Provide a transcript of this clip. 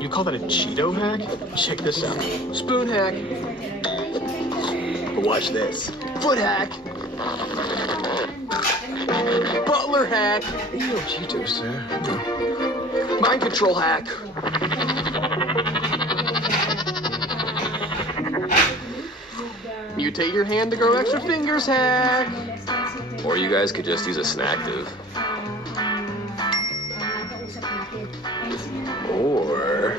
You call that a Cheeto hack? Check this out. Spoon hack. Watch this. Foot hack. Butler hack. No Cheeto, sir. Mind control hack. Mutate your hand to grow extra fingers hack. Or you guys could just use a snacktive. Or...